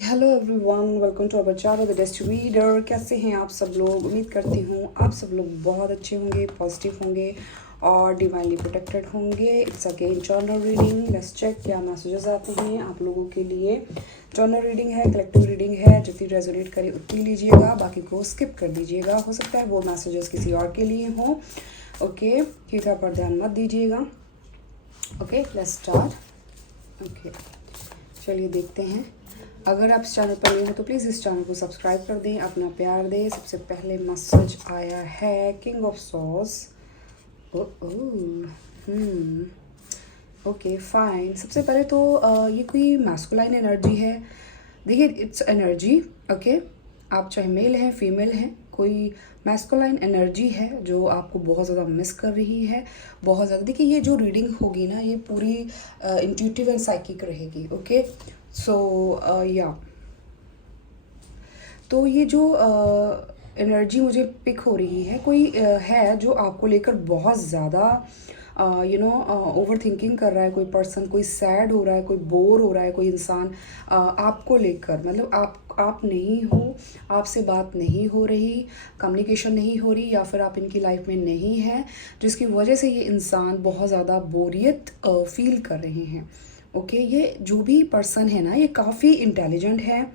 Hello everyone, welcome to our channel the desk reader. कैसे हैं आप सब लोग? उम्मीद करती हूँ आप सब लोग बहुत अच्छे होंगे, पॉजिटिव होंगे और डिवाइनली प्रोटेक्टेड होंगे। It's again journal reading. Let's check क्या मैसेजेस आते हैं आप लोगों के लिए। जर्नल रीडिंग है, कलेक्टिव रीडिंग है, जितनी रेजोनेट करे उतनी लीजिएगा, बाकी को स्किप कर दीजिएगा। हो सकता है वो मैसेजेस किसी और के लिए हों। ओके, गीता पर ध्यान मत दीजिएगा। Okay, let's start. ओके, चलिए देखते हैं। अगर आप इस चैनल पर नए हो तो प्लीज़ इस चैनल को सब्सक्राइब कर दें, अपना प्यार दें। सबसे पहले मैसेज आया है king of swords. Okay fine. सबसे पहले तो ये कोई मैस्कुलाइन एनर्जी है। देखिए, इट्स एनर्जी। ओके, आप चाहे मेल हैं फीमेल हैं, कोई मैस्कुलाइन एनर्जी है जो आपको बहुत ज़्यादा मिस कर रही है, बहुत ज़्यादा। देखिए, ये जो रीडिंग होगी ना, ये पूरी इंट्यूटिव एंड साइकिक रहेगी। ओके, सो या तो ये जो एनर्जी मुझे पिक हो रही है, कोई है जो आपको लेकर बहुत ज़्यादा ओवर थिंकिंग कर रहा है। कोई पर्सन, कोई सैड हो रहा है, कोई बोर हो रहा है, कोई इंसान आपको लेकर, मतलब आप नहीं हो, आपसे बात नहीं हो रही, कम्युनिकेशन नहीं हो रही, या फिर आप इनकी लाइफ में नहीं हैं, जिसकी वजह से ये इंसान बहुत ज़्यादा बोरियत फील कर रहे हैं। ओके, ये जो भी पर्सन है ना, ये काफ़ी इंटेलिजेंट है।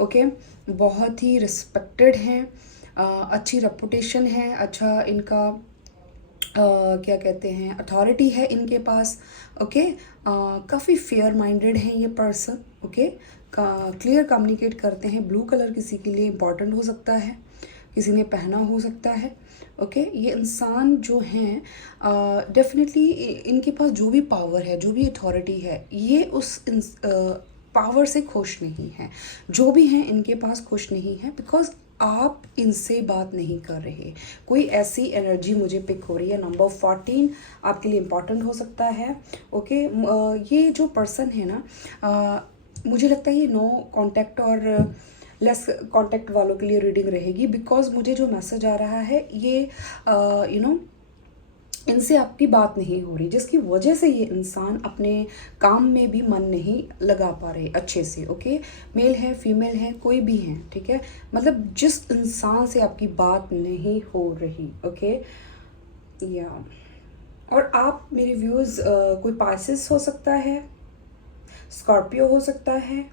ओके, बहुत ही रिस्पेक्टेड हैं, अच्छी रेपुटेशन है, अच्छा इनका क्या कहते हैं, अथॉरिटी है इनके पास। ओके, काफ़ी फेयर माइंडेड हैं ये पर्सन। ओके, क्लियर कम्युनिकेट करते हैं। ब्लू कलर किसी के लिए इम्पॉर्टेंट हो सकता है, किसी ने पहना हो सकता है। ओके, ये इंसान जो हैं डेफिनेटली इनके पास जो भी पावर है, जो भी अथॉरिटी है, ये उस पावर से खुश नहीं है। जो भी हैं इनके पास खुश नहीं है, बिकॉज आप इनसे बात नहीं कर रहे। कोई ऐसी एनर्जी मुझे पिक हो रही है। नंबर 14 आपके लिए इम्पॉर्टेंट हो सकता है। ओके, ये जो पर्सन है ना, मुझे लगता है ये नो कांटेक्ट और लेस कांटेक्ट वालों के लिए रीडिंग रहेगी, बिकॉज मुझे जो मैसेज आ रहा है ये इनसे आपकी बात नहीं हो रही, जिसकी वजह से ये इंसान अपने काम में भी मन नहीं लगा पा रहे अच्छे से। ओके, मेल है फीमेल है, कोई भी है, ठीक है, मतलब जिस इंसान से आपकी बात नहीं हो रही। ओके, या और आप मेरे व्यूज़, कोई पासिस हो सकता है, स्कॉर्पियो हो सकता है।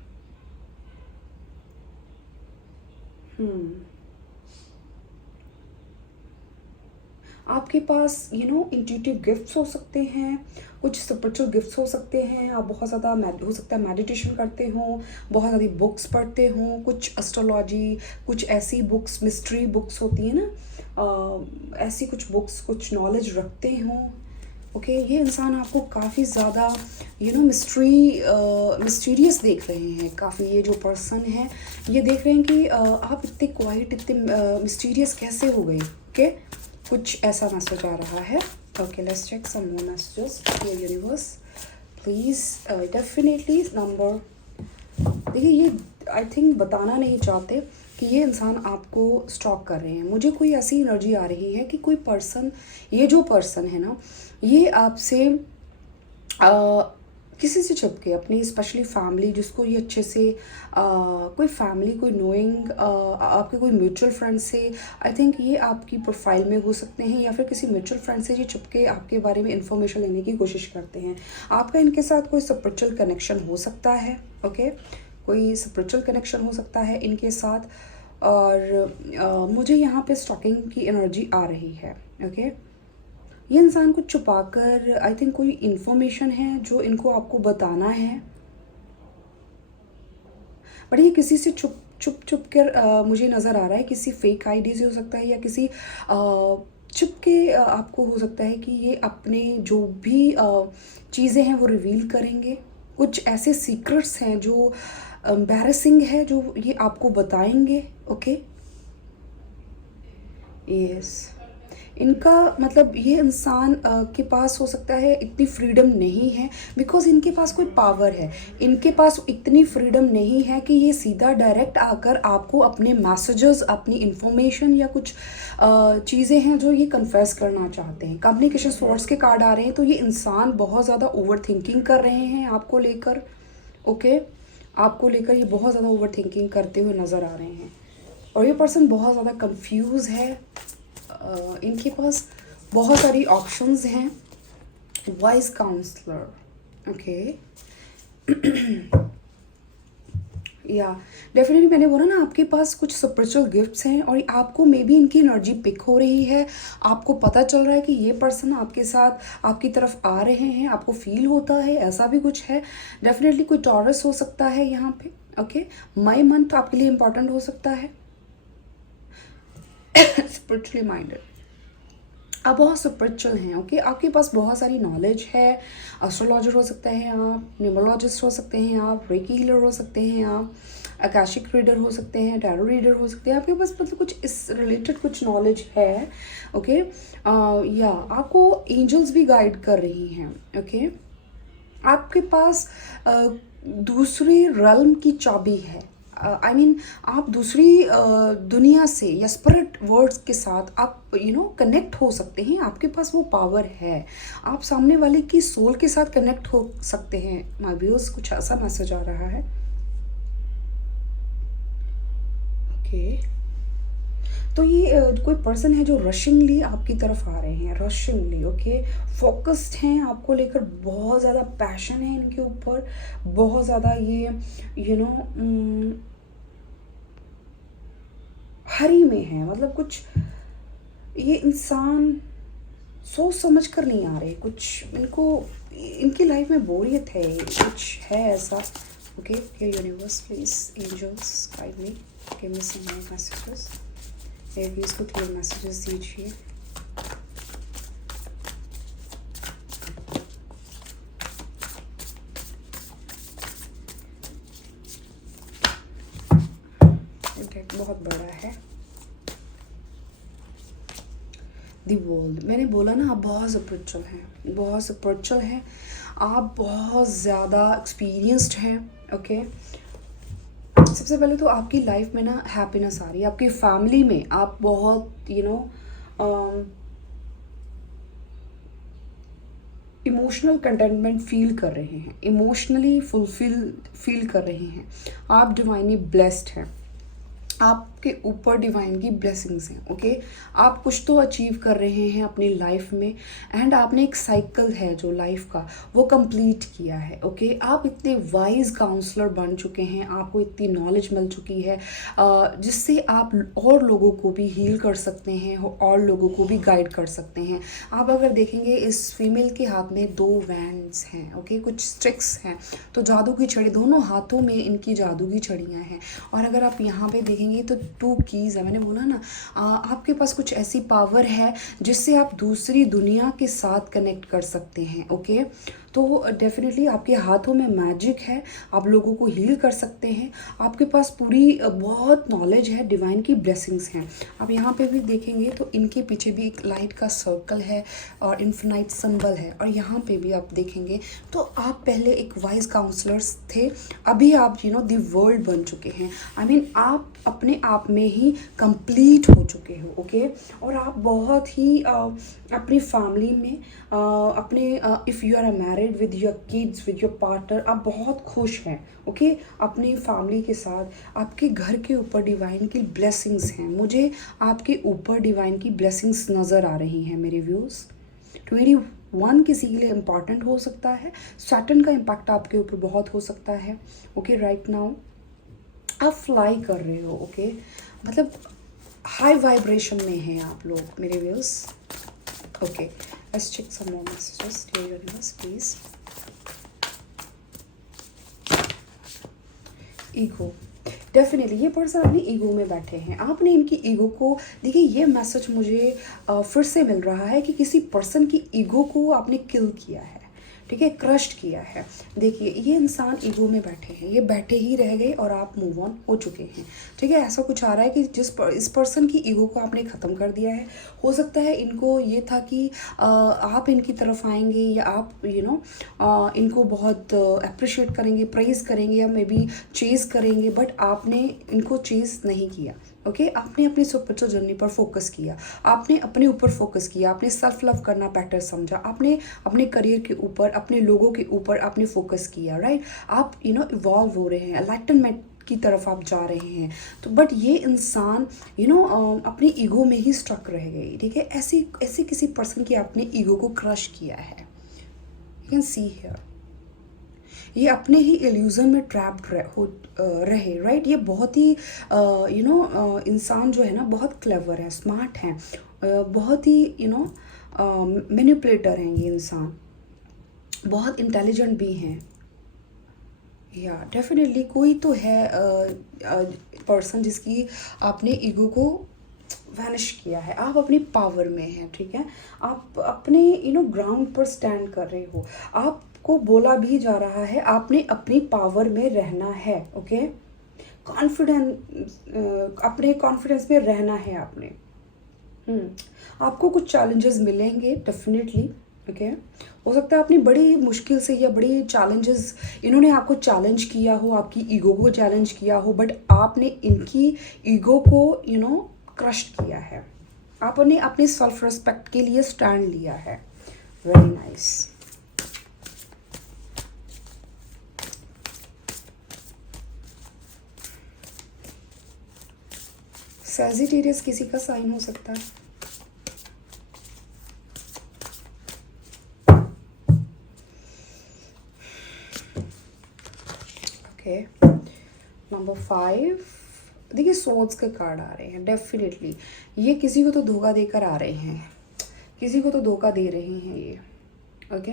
आपके पास इंट्यूटिव गिफ्ट्स हो सकते हैं, कुछ स्पिरिचुअल गिफ्ट्स हो सकते हैं। आप बहुत ज़्यादा हो सकता है मेडिटेशन करते हो, बहुत ज़्यादा बुक्स पढ़ते हो, कुछ एस्ट्रोलॉजी, कुछ ऐसी बुक्स, मिस्ट्री बुक्स होती है ना, ऐसी कुछ बुक्स, कुछ नॉलेज रखते हो। ओके, ये इंसान आपको काफ़ी ज़्यादा मिस्टीरियस देख रहे हैं। काफ़ी ये जो पर्सन है, ये देख रहे हैं कि आप इतने क्वाइट, इतने मिस्टीरियस कैसे हो गए। ओके, कुछ ऐसा मैसेज आ रहा है। Okay, let's check some more messages. Universe please, definitely number. देखिए, ये आई थिंक बताना नहीं चाहते कि ये इंसान आपको स्टॉक कर रहे हैं। मुझे कोई ऐसी एनर्जी आ रही है कि कोई पर्सन, ये जो पर्सन है ना, ये आपसे किसी से छुप के, अपनी स्पेशली फैमिली, जिसको ये अच्छे से कोई फैमिली, कोई नोइंग, आपके कोई म्यूचुअल फ्रेंड से, आई थिंक ये आपकी प्रोफाइल में हो सकते हैं, या फिर किसी म्यूचुअल फ्रेंड से ये छुप के आपके बारे में इंफॉर्मेशन लेने की कोशिश करते हैं। आपका इनके साथ कोई स्पिरिचुअल कनेक्शन हो सकता है। ओके, कोई स्पिरिचुअल कनेक्शन हो सकता है इनके साथ। और मुझे यहाँ पे स्टॉकिंग की एनर्जी आ रही है। ओके, ये इंसान कुछ छुपाकर, आई थिंक कोई इन्फॉर्मेशन है जो इनको आपको बताना है, बट ये किसी से छुप छुप छुप कर मुझे नज़र आ रहा है। किसी फेक आईडी से हो सकता है, या किसी छुप के आपको हो सकता है कि ये अपने जो भी चीज़ें हैं वो रिवील करेंगे। कुछ ऐसे सीक्रेट्स हैं जो एम्बैरेसिंग है, जो ये आपको बताएंगे। ओके, यस, इनका मतलब ये इंसान के पास हो सकता है इतनी फ्रीडम नहीं है, बिकॉज इनके पास कोई पावर है। इनके पास इतनी फ्रीडम नहीं है कि ये सीधा डायरेक्ट आकर आपको अपने मैसेजेस, अपनी इंफॉर्मेशन, या कुछ चीज़ें हैं जो ये कन्फेस करना चाहते हैं। कम्युनिकेशन सोर्स के कार्ड आ रहे हैं, तो ये इंसान बहुत ज़्यादा ओवर थिंकिंग कर रहे हैं आपको लेकर। ओके, आपको लेकर ये बहुत ज़्यादा ओवर थिंकिंग करते हुए नज़र आ रहे हैं, और ये पर्सन बहुत ज़्यादा कंफ्यूज है। इनके पास बहुत सारी ऑप्शंस हैं। वाइज काउंसलर, ओके, या डेफिनेटली मैंने बोला ना, आपके पास कुछ स्पिरिचुअल गिफ्ट्स हैं और आपको मे बी इनकी एनर्जी पिक हो रही है। आपको पता चल रहा है कि ये पर्सन आपके साथ आपकी तरफ आ रहे हैं, आपको फील होता है, ऐसा भी कुछ है। डेफिनेटली कोई टॉरस हो सकता है यहाँ पे, ओके। मई मंथ आपके लिए इंपॉर्टेंट हो सकता है। स्पिरिचुअली माइंडेड, आप बहुत स्पिरिचुअल हैं, ओके। आपके पास बहुत सारी नॉलेज है। एस्ट्रोलॉजर हो सकते हैं आप, न्यूमरोलॉजिस्ट हो सकते हैं आप, रेकी हीलर हो सकते हैं आप, आकाशिक रीडर हो सकते हैं, टैरो रीडर हो सकते हैं। आपके पास मतलब कुछ इस रिलेटेड कुछ नॉलेज है, ओके। या आपको एंजल्स भी गाइड कर रही हैं, ओके। आपके पास दूसरे रल्म की चाबी है। आई मीन आप दूसरी दुनिया से या स्पिरिट वर्ड्स के साथ आप कनेक्ट हो सकते हैं। आपके पास वो पावर है। आप सामने वाले की सोल के साथ कनेक्ट हो सकते हैं। माय व्यूअर्स, कुछ ऐसा मैसेज आ रहा है, ओके। तो ये कोई पर्सन है जो रशिंगली आपकी तरफ आ रहे हैं, रशिंगली, ओके। फोकस्ड हैं आपको लेकर, बहुत ज़्यादा पैशन है इनके ऊपर, बहुत ज़्यादा ये हरी में है। मतलब कुछ ये इंसान सोच समझ कर नहीं आ रहे, कुछ इनको इनकी लाइफ में बोरियत है, कुछ है ऐसा, okay. Universe please, angels guide me, give me some more messages. भी इसको क्लियर मैसेजेस दीजिए। डेक बहुत बड़ा है। दी वर्ल्ड, मैंने बोला ना, आप बहुत स्पिरिचुअल हैं, बहुत स्पिरिचुअल हैं, आप बहुत ज़्यादा एक्सपीरियंस्ड हैं, ओके। सबसे पहले तो आपकी लाइफ में ना हैप्पीनेस आ रही है, आपकी फैमिली में आप बहुत इमोशनल कंटेंटमेंट फील कर रहे हैं, इमोशनली फुलफिल फील कर रहे हैं। आप डिवाइनली ब्लेस्ड हैं, आपके ऊपर डिवाइन की ब्लेसिंग्स हैं, ओके। आप कुछ तो अचीव कर रहे हैं अपनी लाइफ में, एंड आपने एक साइकिल है जो लाइफ का वो कंप्लीट किया है, ओके। आप इतने वाइज काउंसलर बन चुके हैं, आपको इतनी नॉलेज मिल चुकी है जिससे आप और लोगों को भी हील कर सकते हैं और लोगों को भी गाइड कर सकते हैं। आप अगर देखेंगे इस फीमेल के हाथ में 2 वैंड्स हैं, ओके, कुछ स्टिक्स हैं, तो जादू की छड़ी, दोनों हाथों में इनकी जादू की छड़ियाँ हैं। और अगर आप यहाँ पे देखेंगे तो 2 कीज़ है। मैंने बोला ना, आपके पास कुछ ऐसी पावर है जिससे आप दूसरी दुनिया के साथ कनेक्ट कर सकते हैं, ओके। तो डेफिनेटली आपके हाथों में मैजिक है, आप लोगों को हील कर सकते हैं। आपके पास पूरी बहुत नॉलेज है, डिवाइन की ब्लेसिंग्स हैं। आप यहाँ पे भी देखेंगे तो इनके पीछे भी एक लाइट का सर्कल है और इन्फिनाइट सिंबल है। और यहाँ पे भी आप देखेंगे तो आप पहले एक वाइज काउंसलर्स थे, अभी आप दी वर्ल्ड बन चुके हैं। आई मीन आप अपने आप में ही कंप्लीट हो चुके हो, ओके। और आप बहुत ही अपनी फैमिली में अपने if you are a married with your kids with your partner, आप बहुत खुश हैं, ओके। अपनी फैमिली के साथ आपके घर के ऊपर डिवाइन की ब्लेसिंग्स हैं। मुझे आपके ऊपर डिवाइन की ब्लेसिंग्स नज़र आ रही हैं मेरे व्यूज़। 21 किसी के लिए इम्पॉर्टेंट हो सकता है, सैटर्न का इम्पैक्ट आपके ऊपर बहुत हो सकता है, ओके। राइट नाउ आप फ्लाई कर रहे हो, ओके। मतलब हाई वाइब्रेशन में हैं आप लोग मेरे viewers, okay. Let's check some more messages, dear universe please. Ego, definitely ये पर्सन अपनी ईगो में बैठे हैं। आपने इनकी ईगो को, देखिए ये मैसेज मुझे फिर से मिल रहा है कि किसी पर्सन की ईगो को आपने किल किया है, ठीक है, क्रश्ड किया है। देखिए ये इंसान ईगो में बैठे हैं, ये बैठे ही रह गए और आप मूव ऑन हो चुके हैं, ठीक है। ऐसा कुछ आ रहा है कि इस पर्सन की ईगो को आपने ख़त्म कर दिया है। हो सकता है इनको ये था कि आप इनकी तरफ आएंगे या आप इनको बहुत अप्रिशिएट करेंगे, प्रेज़ करेंगे या मे बी चेज़ करेंगे, बट आपने इनको चेज़ नहीं किया, ओके आपने अपनी स्पिरिचुअल जर्नी पर फोकस किया, आपने अपने ऊपर फोकस किया, आपने सेल्फ लव करना बेटर समझा, आपने अपने करियर के ऊपर, अपने लोगों के ऊपर आपने फोकस किया, राइट। आप इवॉल्व हो रहे हैं, एनलाइटनमेंट की तरफ आप जा रहे हैं। तो बट ये इंसान अपनी ईगो में ही स्ट्रक रह गई, ठीक है। ऐसी ऐसी किसी पर्सन की आपने ईगो को क्रश किया है, यू कैन सी हियर। ये अपने ही इल्यूजन में ट्रैप्ड रहे, राइट। ये बहुत ही इंसान जो है ना बहुत क्लेवर है, स्मार्ट है, बहुत ही मैनिपुलेटर हैं ये इंसान, बहुत इंटेलिजेंट भी हैं। या डेफिनेटली कोई तो है पर्सन जिसकी आपने ईगो को वैनिश किया है। आप अपनी पावर में हैं, ठीक है। आप अपने ग्राउंड पर स्टैंड कर रहे हो। आपको बोला भी जा रहा है आपने अपनी पावर में रहना है, ओके। अपने कॉन्फिडेंस में रहना है आपने। आपको कुछ चैलेंजेस मिलेंगे डेफिनेटली, ओके। हो सकता है अपनी बड़ी मुश्किल से या बड़ी चैलेंजेस इन्होंने आपको चैलेंज किया हो, आपकी ईगो को चैलेंज किया हो, बट आपने इनकी ईगो को क्रश किया है। आपने अपने सेल्फ रिस्पेक्ट के लिए स्टैंड लिया है। Very nice. सैजिटेरियस किसी का साइन हो सकता है। Okay, number 5। देखिए सोर्ड्स के कार्ड आ रहे हैं। डेफिनेटली ये किसी को तो धोखा देकर आ रहे हैं, किसी को तो धोखा दे रहे हैं ये, ओके।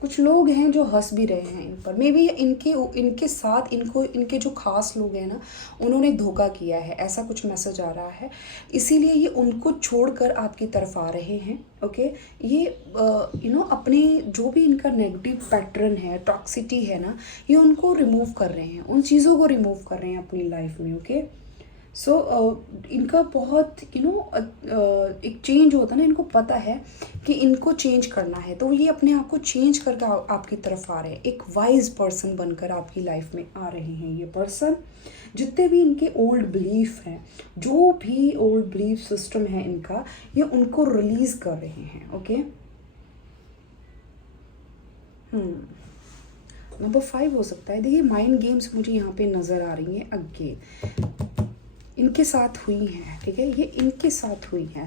कुछ लोग हैं जो हंस भी रहे हैं इन पर। मे बी इनके साथ इनके जो खास लोग हैं ना उन्होंने धोखा किया है, ऐसा कुछ मैसेज आ रहा है। इसीलिए ये उनको छोड़कर आपकी तरफ आ रहे हैं, ओके। ये अपने जो भी इनका नेगेटिव पैटर्न है, टॉक्सिटी है ना, ये उनको रिमूव कर रहे हैं, उन चीज़ों को रिमूव कर रहे हैं अपनी लाइफ में, ओके। सो इनका बहुत एक चेंज होता है ना, इनको पता है कि इनको चेंज करना है, तो ये अपने आप को चेंज करके आपकी तरफ आ रहे हैं। एक वाइज पर्सन बनकर आपकी लाइफ में आ रहे हैं ये पर्सन। जितने भी इनके ओल्ड बिलीफ हैं, जो भी ओल्ड बिलीफ सिस्टम है इनका, ये उनको रिलीज कर रहे हैं, ओके। नंबर 5 हो सकता है। देखिए माइंड गेम्स मुझे यहाँ पे नज़र आ रही हैं अगेन, इनके साथ हुई हैं, ठीक है। ये इनके साथ हुई है।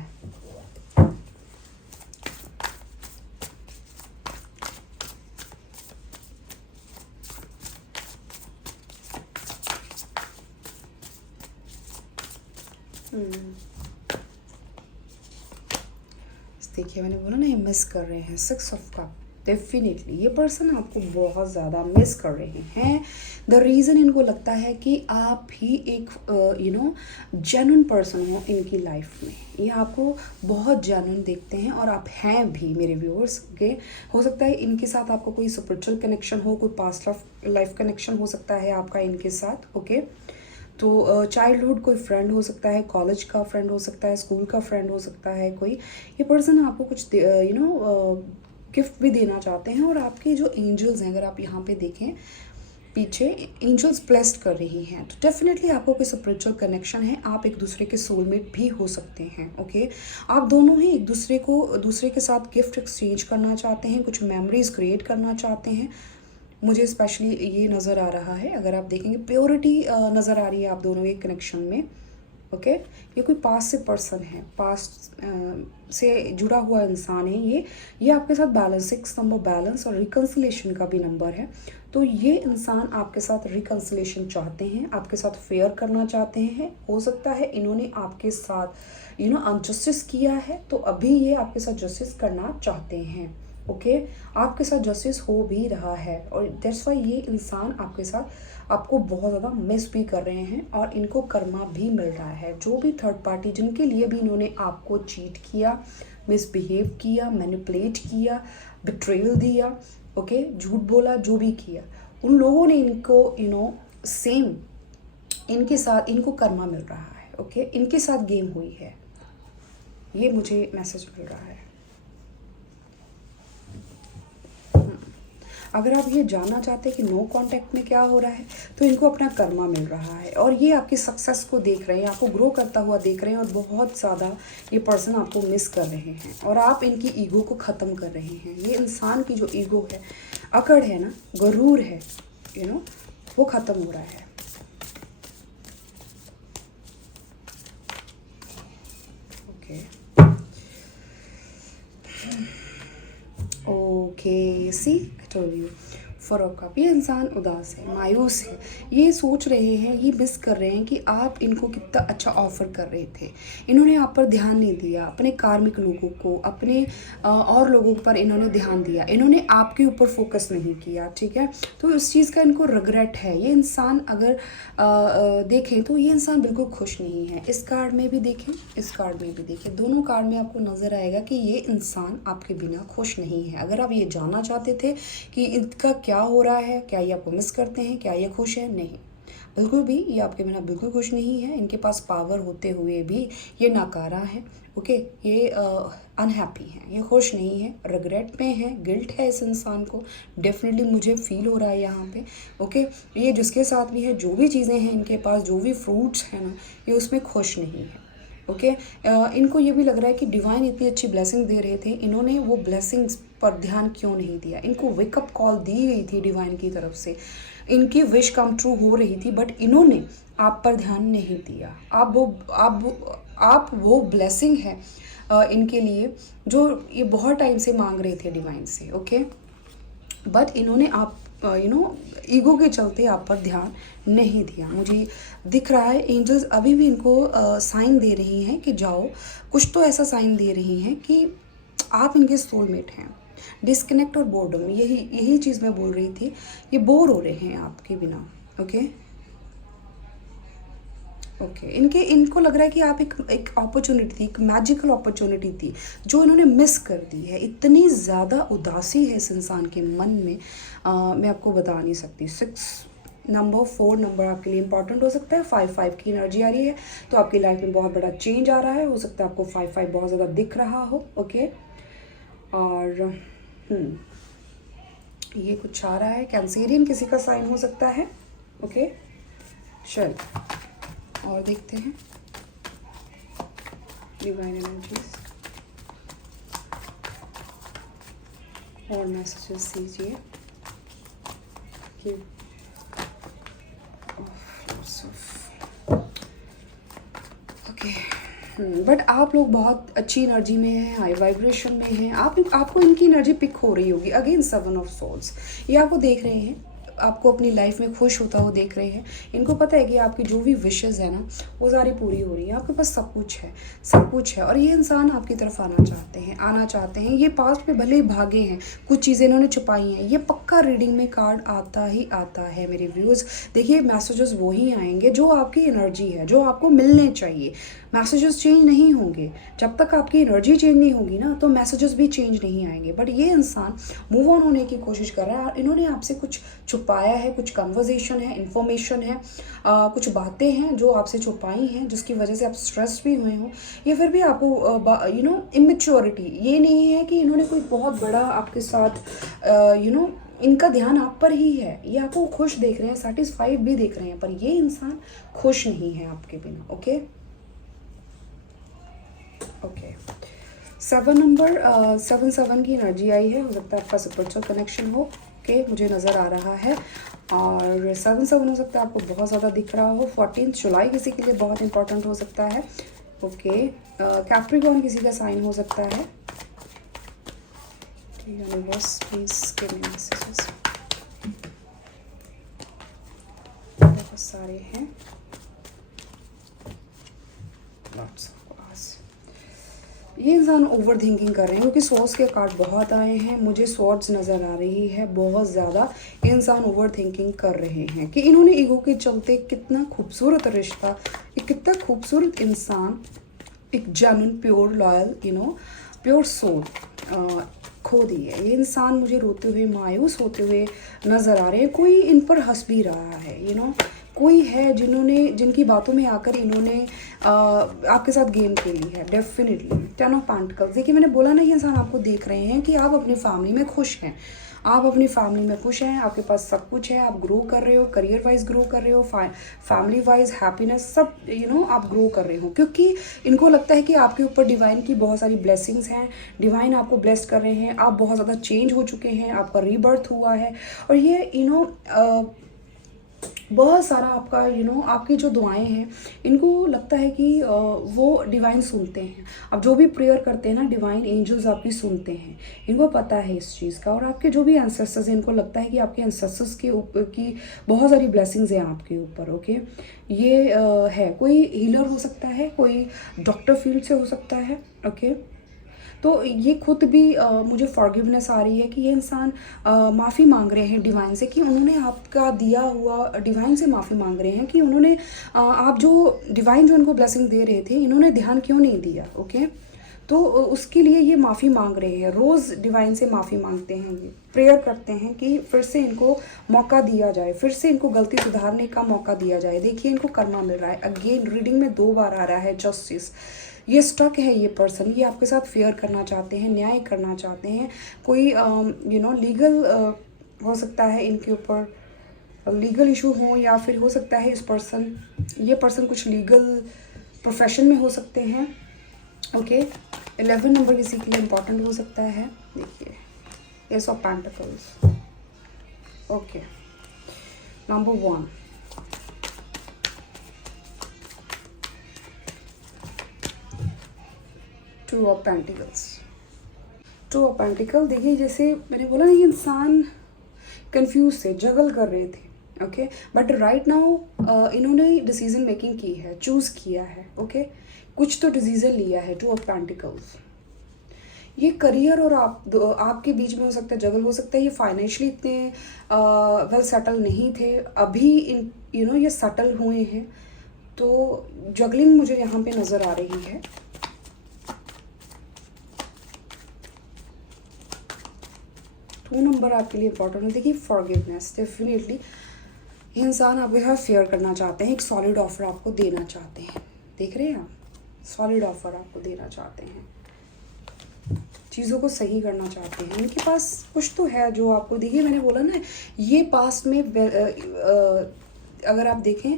देखिए मैंने बोला ना ये मिस कर रहे हैं। 6 ऑफ कप, डेफिनेटली ये पर्सन आपको बहुत ज़्यादा मिस कर रहे हैं। द रीज़न इनको लगता है कि आप ही एक जेन्युइन पर्सन हो इनकी लाइफ में। ये आपको बहुत जेन्युइन देखते हैं और आप हैं भी मेरे व्यूअर्स के। हो सकता है इनके साथ आपका कोई स्पिरिचुअल कनेक्शन हो, कोई पास्ट लाइफ कनेक्शन हो सकता है आपका इनके साथ, ओके। तो चाइल्डहुड कोई फ्रेंड हो सकता है, कॉलेज का फ्रेंड हो सकता है, स्कूल का फ्रेंड हो सकता है कोई। ये पर्सन आपको कुछ गिफ्ट भी देना चाहते हैं। और आपके जो एंजल्स हैं, अगर आप यहाँ पे देखें पीछे, एंजल्स ब्लेस्ड कर रही हैं, तो डेफिनेटली आपको कोई स्पिरिचुअल कनेक्शन है। आप एक दूसरे के सोलमेट भी हो सकते हैं, ओके। आप दोनों ही एक दूसरे के साथ गिफ्ट एक्सचेंज करना चाहते हैं, कुछ मेमोरीज क्रिएट करना चाहते हैं। मुझे स्पेशली ये नज़र आ रहा है, अगर आप देखेंगे प्योरिटी नज़र आ रही है आप दोनों के कनेक्शन में, ओके। ये कोई पास्ट से पर्सन है, पास्ट से जुड़ा हुआ इंसान है ये आपके साथ बैलेंस, 6 नंबर बैलेंस और रिकन्सिलेशन का भी नंबर है। तो ये इंसान आपके साथ रिकन्सिलेशन चाहते हैं, आपके साथ फेयर करना चाहते हैं। हो सकता है इन्होंने आपके साथ अनजस्टिस किया है, तो अभी ये आपके साथ जस्टिस करना चाहते हैं, ओके। आपके साथ जस्टिस हो भी रहा है और दैट्स वाई ये इंसान आपके साथ आपको बहुत ज़्यादा मिस भी कर रहे हैं और इनको कर्मा भी मिल रहा है। जो भी थर्ड पार्टी जिनके लिए भी इन्होंने आपको चीट किया, मिसबिहेव किया, मैनिपुलेट किया, बिट्रेयल दिया, ओके, झूठ बोला, जो भी किया, उन लोगों ने इनको सेम इनके साथ इनको कर्मा मिल रहा है, ओके। इनके साथ गेम हुई है, ये मुझे मैसेज मिल रहा है। अगर आप ये जानना चाहते हैं कि नो कांटेक्ट में क्या हो रहा है, तो इनको अपना कर्मा मिल रहा है और ये आपकी सक्सेस को देख रहे हैं, आपको ग्रो करता हुआ देख रहे हैं और बहुत ज़्यादा ये पर्सन आपको मिस कर रहे हैं और आप इनकी ईगो को ख़त्म कर रहे हैं। ये इंसान की जो ईगो है, अकड़ है ना, गरूर है, वो ख़त्म हो रहा है। Okay see I told you, four cup. ये इंसान उदास है, मायूस है, ये सोच रहे हैं, ये मिस कर रहे हैं कि आप इनको कितना अच्छा ऑफ़र कर रहे थे। इन्होंने आप पर ध्यान नहीं दिया, अपने कार्मिक लोगों को, अपने और लोगों पर इन्होंने ध्यान दिया, इन्होंने आपके ऊपर फोकस नहीं किया, ठीक है। तो इस चीज़ का इनको रिग्रेट है। ये इंसान अगर देखें तो ये इंसान बिल्कुल खुश नहीं है। इस कार्ड में भी देखें, इस कार्ड में भी देखें, दोनों कार्ड में आपको नज़र आएगा कि ये इंसान आपके बिना खुश नहीं है। अगर आप ये जानना चाहते थे कि इनका क्या हो रहा है, क्या ये आपको मिस करते हैं, क्या ये खुश है, नहीं, बिल्कुल भी ये आपके बिना बिल्कुल खुश नहीं है। इनके पास पावर होते हुए भी ये नाकारा है, ओके। ये अनहैप्पी है, ये खुश नहीं है, रिग्रेट में है, गिल्ट है इस इंसान को, डेफिनेटली मुझे फील हो रहा है यहाँ पे, ओके। ये जिसके साथ भी है, जो भी चीज़ें हैं इनके पास, जो भी फ्रूट्स हैं ना, ये उसमें खुश नहीं है, ओके। इनको ये भी लग रहा है कि डिवाइन इतनी अच्छी ब्लेसिंग दे रहे थे, इन्होंने वो ब्लेसिंग्स पर ध्यान क्यों नहीं दिया। इनको वेकअप कॉल दी गई थी डिवाइन की तरफ से, इनकी विश कम ट्रू हो रही थी, बट इन्होंने आप पर ध्यान नहीं दिया। आप वो ब्लेसिंग है इनके लिए जो ये बहुत टाइम से मांग रहे थे डिवाइन से, ओके। बट इन्होंने आप ईगो के चलते आप पर ध्यान नहीं दिया। मुझे दिख रहा है एंजल्स अभी भी इनको साइन दे रही हैं कि जाओ, कुछ तो ऐसा साइन दे रही हैं कि आप इनके सोलमेट हैं। डिस्कनेक्ट और बोर्डम, यही चीज़ मैं बोल रही थी। ये बोर हो रहे हैं आपके बिना, ओके। इनको लग रहा है कि आप एक अपॉर्चुनिटी थी, एक मैजिकल अपॉर्चुनिटी थी जो इन्होंने मिस कर दी है। इतनी ज़्यादा उदासी है इस इंसान के मन में, मैं आपको बता नहीं सकती। 4 नंबर आपके लिए इंपॉर्टेंट हो सकता है। 5 की एनर्जी आ रही है, तो आपकी लाइफ में बहुत बड़ा चेंज आ रहा है। हो सकता है आपको 5 बहुत ज़्यादा दिख रहा हो, ओके। और ये कुछ आ रहा है, कैंसेरियन किसी का साइन हो सकता है, ओके। चल और देखते हैं डिवाइन एनर्जीज और मैसेजेस दीजिए कि ओके। बट आप लोग बहुत अच्छी एनर्जी में हैं, हाई वाइब्रेशन में हैं। आपको इनकी एनर्जी पिक हो रही होगी। अगेन 7 ऑफ सोल्स, ये आपको देख रहे हैं, आपको अपनी लाइफ में खुश होता हुआ देख रहे हैं। इनको पता है कि आपकी जो भी विशेज़ है ना, वो सारी पूरी हो रही है। आपके पास सब कुछ है और ये इंसान आपकी तरफ आना चाहते हैं। ये पास्ट में भले ही भागे हैं, कुछ चीज़ें इन्होंने छुपाई हैं। ये पक्का रीडिंग में कार्ड आता ही आता है मेरे व्यूज़। देखिए, मैसेजेस वही आएंगे जो आपकी एनर्जी है, जो आपको मिलने चाहिए। मैसेजेस चेंज नहीं होंगे जब तक आपकी एनर्जी चेंज नहीं होगी ना, तो मैसेजेस भी चेंज नहीं आएंगे। बट ये इंसान मूव ऑन होने की कोशिश कर रहा है और इन्होंने आपसे कुछ छुपाया है, कुछ कन्वर्जेशन है, इन्फॉर्मेशन है, कुछ बातें हैं जो आपसे छुपाई हैं, जिसकी वजह से आप स्ट्रेस भी हुए हो। ये फिर भी आपको इमेच्योरिटी, ये नहीं है कि इन्होंने कोई बहुत बड़ा आपके साथ इनका ध्यान आप पर ही है। ये आपको खुश देख रहे हैं, सेटिस्फाइड भी देख रहे हैं, पर ये इंसान खुश नहीं है आपके बिना, ओके। 7 नंबर 7 की एनर्जी आई है। हो सकता है आपका स्पिरिचुअल कनेक्शन हो, ओके, मुझे नज़र आ रहा है। और 7 हो सकता है आपको बहुत ज़्यादा दिख रहा हो। 14 जुलाई किसी के लिए बहुत इंपॉर्टेंट हो सकता है, ओके। कैप्रिकॉर्न किसी का साइन हो सकता है। Universe please give me messages. बहुत सारे हैं, लॉट्स ऑफ आवर्स। ये इंसान ओवर थिंकिंग कर रहे हैं क्योंकि सोर्स के कार्ड बहुत आए हैं। मुझे सोर्स नज़र आ रही है बहुत ज़्यादा। ये इंसान ओवर थिंकिंग कर रहे हैं कि इन्होंने ईगो के चलते कितना खूबसूरत रिश्ता, एक कितना खूबसूरत इंसान, एक genuine pure loyal pure soul खो दी है। ये इंसान मुझे रोते हुए, मायूस होते हुए नज़र आ रहे हैं। कोई इन पर हंस भी रहा है, कोई है जिनकी बातों में आकर इन्होंने आपके साथ गेम खेली है डेफिनेटली। 10 ऑफ पेंटिकल्स, देखिए मैंने बोला ना, ये इंसान आपको देख रहे हैं कि आप अपनी फैमिली में खुश हैं, आप अपनी फैमिली में खुश हैं, आपके पास सब कुछ है, आप ग्रो कर रहे हो, करियर वाइज ग्रो कर रहे हो, फैमिली वाइज हैप्पीनेस सब आप ग्रो कर रहे हो, क्योंकि इनको लगता है कि आपके ऊपर डिवाइन की बहुत सारी ब्लेसिंग्स हैं, डिवाइन आपको ब्लेस्ड कर रहे हैं, आप बहुत ज़्यादा चेंज हो चुके हैं, आपका रीबर्थ हुआ है, और ये बहुत सारा आपका आपकी जो दुआएं हैं, इनको लगता है कि वो डिवाइन सुनते हैं। अब जो भी प्रेयर करते हैं ना, डिवाइन एंजल्स आपकी सुनते हैं, इनको पता है इस चीज़ का। और आपके जो भी एंसेस्टर्स हैं, इनको लगता है कि आपके एंसेस्टर्स के ऊपर की बहुत सारी ब्लेसिंग्स हैं आपके ऊपर। ओके, ये है, कोई हीलर हो सकता है, कोई डॉक्टर फील्ड से हो सकता है। ओके, तो ये खुद भी मुझे फॉरगिवनेस आ रही है कि ये इंसान माफ़ी मांग रहे हैं डिवाइन से, कि उन्होंने आपका दिया हुआ, डिवाइन से माफ़ी मांग रहे हैं कि उन्होंने आप जो डिवाइन जो इनको ब्लेसिंग दे रहे थे, इन्होंने ध्यान क्यों नहीं दिया। ओके, तो उसके लिए ये माफ़ी मांग रहे हैं, रोज़ डिवाइन से माफ़ी मांगते हैं, ये प्रेयर करते हैं कि फिर से इनको मौका दिया जाए, फिर से इनको गलती सुधारने का मौका दिया जाए। देखिए इनको कर्मा मिल रहा है, अगेन रीडिंग में 2 बार आ रहा है जस्टिस। ये स्टक है, ये पर्सन, ये आपके साथ फेयर करना चाहते हैं, न्याय करना चाहते हैं। कोई लीगल हो सकता है, इनके ऊपर लीगल इशू हो, या फिर हो सकता है ये पर्सन कुछ लीगल प्रोफेशन में हो सकते हैं। ओके, 11 नंबर किसी के लिए इम्पॉर्टेंट हो सकता है। देखिए S of pentacles. Okay, number 1, two of pentacles. Two of pentacle, देखिए जैसे मैंने बोला ना, ये इंसान कंफ्यूज थे, जगल कर रहे थे। ओके, बट राइट नाउ इन्होंने डिसीजन मेकिंग की है, चूज़ किया है। ओके, कुछ तो डिसीजन लिया है। टू ऑफ पेंटिकल्स, ये करियर और आपके बीच में हो सकता है जगल, हो सकता है ये फाइनेंशियली इतने वेल सेटल नहीं थे, अभी ये सेटल हुए हैं, तो जगलिंग मुझे यहाँ पे नज़र आ रही है। टू नंबर आपके लिए इंपॉर्टेंट है। देखिए फॉरगिवनेस, डेफिनेटली ये इंसान आपके साथ फेयर करना चाहते हैं, एक सॉलिड ऑफर आपको देना चाहते हैं। देख रहे हैं आप, सॉलिड ऑफर आपको देना चाहते हैं, चीज़ों को सही करना चाहते हैं। इनके पास कुछ तो है जो आपको, देखिए मैंने बोला ना, ये पास्ट में अगर आप देखें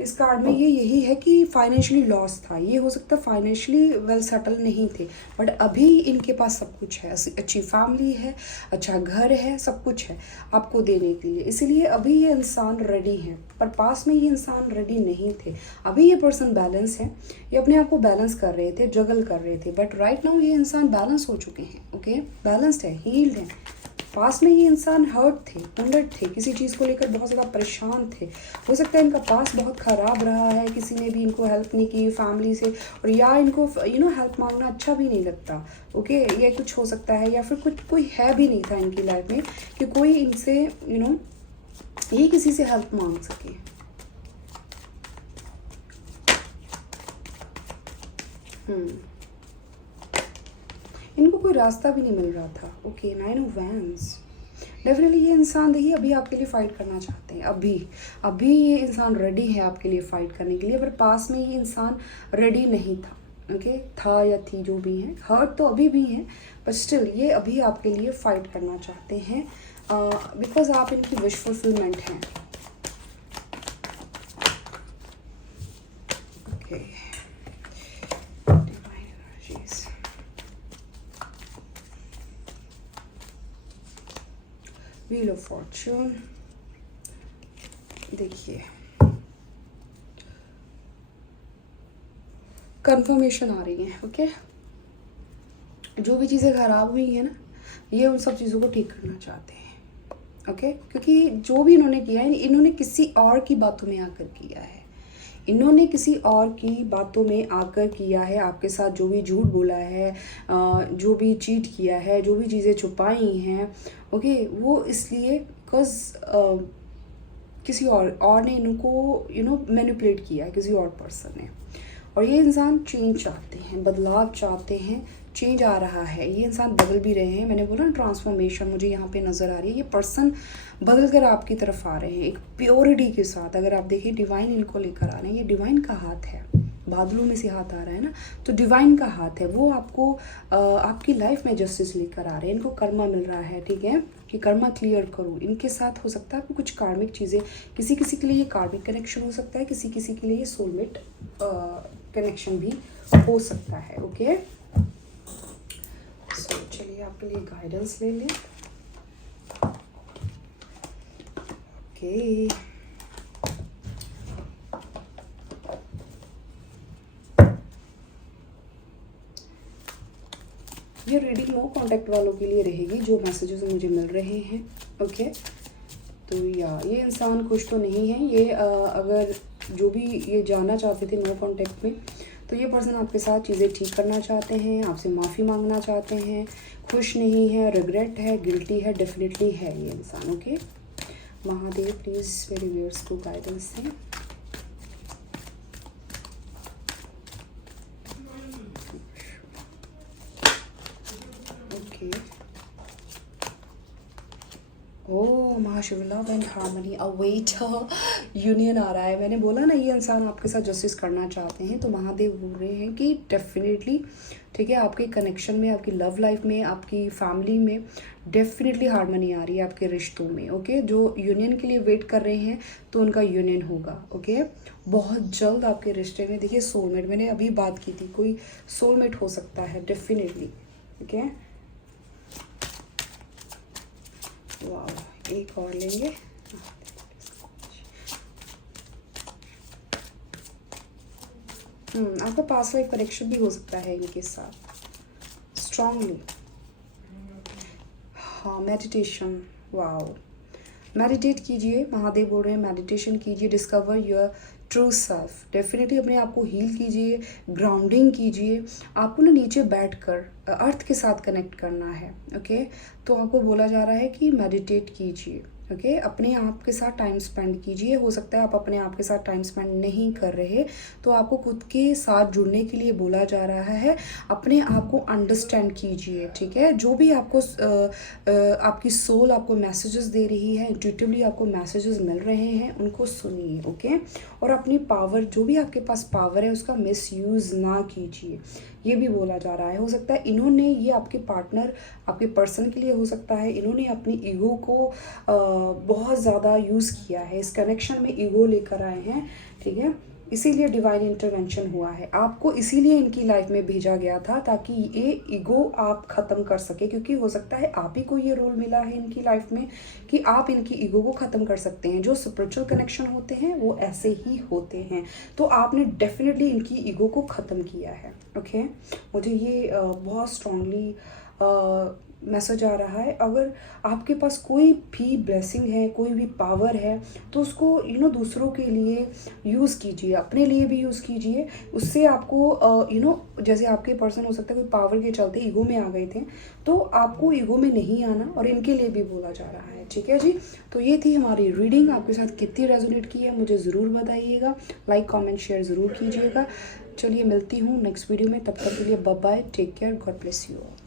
इस कार्ड में, ये यही है कि फाइनेंशियली लॉस था, ये हो सकता है फाइनेंशियली वेल सेटल नहीं थे, बट अभी इनके पास सब कुछ है, अच्छी फैमिली है, अच्छा घर है, सब कुछ है आपको देने के लिए, इसीलिए अभी ये इंसान रेडी है। पर पास में ये इंसान रेडी नहीं थे। अभी ये पर्सन बैलेंस है, ये अपने आप को बैलेंस कर रहे थे, जगल कर रहे थे, बट राइट नाउ ये इंसान बैलेंस हो चुके हैं। ओके, बैलेंस्ड है, हील्ड है। पास में ये इंसान हर्ट थे, वंडर्ड थे, किसी चीज़ को लेकर बहुत ज़्यादा परेशान थे। हो सकता है इनका पास बहुत ख़राब रहा है, किसी ने भी इनको हेल्प नहीं की फैमिली से, और या इनको हेल्प मांगना अच्छा भी नहीं लगता। ओके, ये कुछ हो सकता है, या फिर कुछ कोई है भी नहीं था इनकी लाइफ में कि कोई इनसे ये किसी से हेल्प मांग सके। इनको कोई रास्ता भी नहीं मिल रहा था। ओके, 9 ऑफ वैंड्स, डेफिनेटली ये इंसान देखिए अभी आपके लिए फ़ाइट करना चाहते हैं। अभी ये इंसान रेडी है आपके लिए फ़ाइट करने के लिए, पर पास में ये इंसान रेडी नहीं था। ओके, था या थी जो भी है, हर्ट तो अभी भी है, बट स्टिल ये अभी आपके लिए फ़ाइट करना चाहते हैं, बिकॉज आप इनकी विश फुलफिलमेंट हैं। Okay, divine energies, wheel of Fortune. देखिए कंफर्मेशन आ रही है। ओके, जो भी चीज़ें ख़राब हुई हैं ना, ये उन सब चीज़ों को ठीक करना चाहते हैं। ओके, क्योंकि जो भी इन्होंने किया है, इन्होंने किसी और की बातों में आकर किया है, इन्होंने किसी और की बातों में आकर किया है, आपके साथ जो भी झूठ बोला है, जो भी चीट किया है, जो भी चीज़ें छुपाई हैं। ओके, वो इसलिए बिकॉज किसी और ने इनको मैनिपुलेट किया है, किसी और पर्सन ने। और ये इंसान चेंज चाहते हैं, बदलाव चाहते हैं, चेंज आ रहा है, ये इंसान बदल भी रहे हैं। मैंने बोला ना ट्रांसफॉर्मेशन मुझे यहाँ पे नज़र आ रही है। ये पर्सन बदल कर आपकी तरफ आ रहे हैं एक प्योरिटी के साथ। अगर आप देखें डिवाइन इनको लेकर आ रहे हैं, ये डिवाइन का हाथ है, बादलों में से हाथ आ रहा है ना, तो डिवाइन का हाथ है। वो आपको आपकी लाइफ में जस्टिस लेकर आ रहे हैं। इनको कर्मा मिल रहा है, ठीक है, कि कर्मा क्लियर करो। इनके साथ हो सकता है आपको कुछ कार्मिक चीज़ें, किसी किसी के लिए ये कार्मिक कनेक्शन हो सकता है, किसी किसी के लिए ये सोलमेट कनेक्शन भी हो सकता है। ओके, सो चलिए आपके लिए गाइडेंस ले लें। ओके, ये रीडिंग नो कांटेक्ट वालों के लिए रहेगी, जो मैसेजेस मुझे मिल रहे हैं। ओके, तो ये इंसान खुश तो नहीं है। ये अगर जो भी ये जानना चाहते थे नो कांटेक्ट में, तो ये पर्सन आपके साथ चीज़ें ठीक करना चाहते हैं, आपसे माफ़ी मांगना चाहते हैं, खुश नहीं है, रिग्रेट है, गिल्टी है, डेफिनेटली है ये इंसान। ओके, महादेव प्लीज़ मेरे व्यूअर्स को गाइडेंस दें। Okay, oh Mahashiv, love and harmony, await union आ रहा है। मैंने बोला ना ये इंसान आपके साथ जस्टिस करना चाहते हैं, तो महादेव बोल रहे हैं कि डेफिनेटली, ठीक है, आपके कनेक्शन में, आपकी लव लाइफ में, आपकी फैमिली में डेफिनेटली हार्मनी आ रही है आपके रिश्तों में। ओके, जो यूनियन के लिए वेट कर रहे हैं तो उनका यूनियन होगा। ओके, बहुत जल्द आपके रिश्ते में, देखिए सोलमेट, मैंने अभी बात की थी, कोई सोलमेट हो सकता है डेफिनेटली। ओके, वाह, एक और लेंगे। आपका पास्ट लाइफ कनेक्शन भी हो सकता है इनके साथ स्ट्रांगली। हाँ, मेडिटेशन, वाओ, मेडिटेट कीजिए। महादेव बोल रहे हैं मेडिटेशन कीजिए, discover your true self. Definitely अपने आप को हील कीजिए, ग्राउंडिंग कीजिए। आपको ना नीचे बैठकर अर्थ के साथ कनेक्ट करना है। ओके, तो आपको बोला जा रहा है कि मेडिटेट कीजिए। ओके, अपने आप के साथ टाइम स्पेंड कीजिए। हो सकता है आप अपने आप के साथ टाइम स्पेंड नहीं कर रहे, तो आपको खुद के साथ जुड़ने के लिए बोला जा रहा है। अपने आप को अंडरस्टैंड कीजिए, ठीक है। जो भी आपको आपकी सोल आपको मैसेजेस दे रही है, इंट्यूटिवली आपको मैसेजेस मिल रहे हैं, उनको सुनिए। ओके, और अपनी पावर, जो भी आपके पास पावर है, उसका मिसयूज़ ना कीजिए, ये भी बोला जा रहा है। हो सकता है इन्होंने, ये आपके पार्टनर, आपके पर्सन के लिए हो सकता है, इन्होंने अपनी ईगो को बहुत ज़्यादा यूज़ किया है, इस कनेक्शन में ईगो लेकर आए हैं, ठीक है। इसीलिए डिवाइन इंटरवेंशन हुआ है, आपको इसीलिए इनकी लाइफ में भेजा गया था, ताकि ये ईगो आप ख़त्म कर सके। क्योंकि हो सकता है आप ही को ये रोल मिला है इनकी लाइफ में कि आप इनकी ईगो को ख़त्म कर सकते हैं। जो स्पिरिचुअल कनेक्शन होते हैं वो ऐसे ही होते हैं, तो आपने डेफिनेटली इनकी ईगो को ख़त्म किया है। ओके, मुझे ये बहुत स्ट्रांगली मैसेज आ रहा है। अगर आपके पास कोई भी ब्लेसिंग है, कोई भी पावर है, तो उसको दूसरों के लिए यूज़ कीजिए, अपने लिए भी यूज़ कीजिए। उससे आपको जैसे आपके पर्सन हो सकता है कोई पावर के चलते ईगो में आ गए थे, तो आपको ईगो में नहीं आना, और इनके लिए भी बोला जा रहा है। ठीक है जी, तो ये थी हमारी रीडिंग। आपके साथ कितनी रेजोनेट की है मुझे ज़रूर बताइएगा, लाइक कमेंट शेयर ज़रूर कीजिएगा। चलिए मिलती हूँ नेक्स्ट वीडियो में, तब तक के लिए bye bye, take care, God bless you all.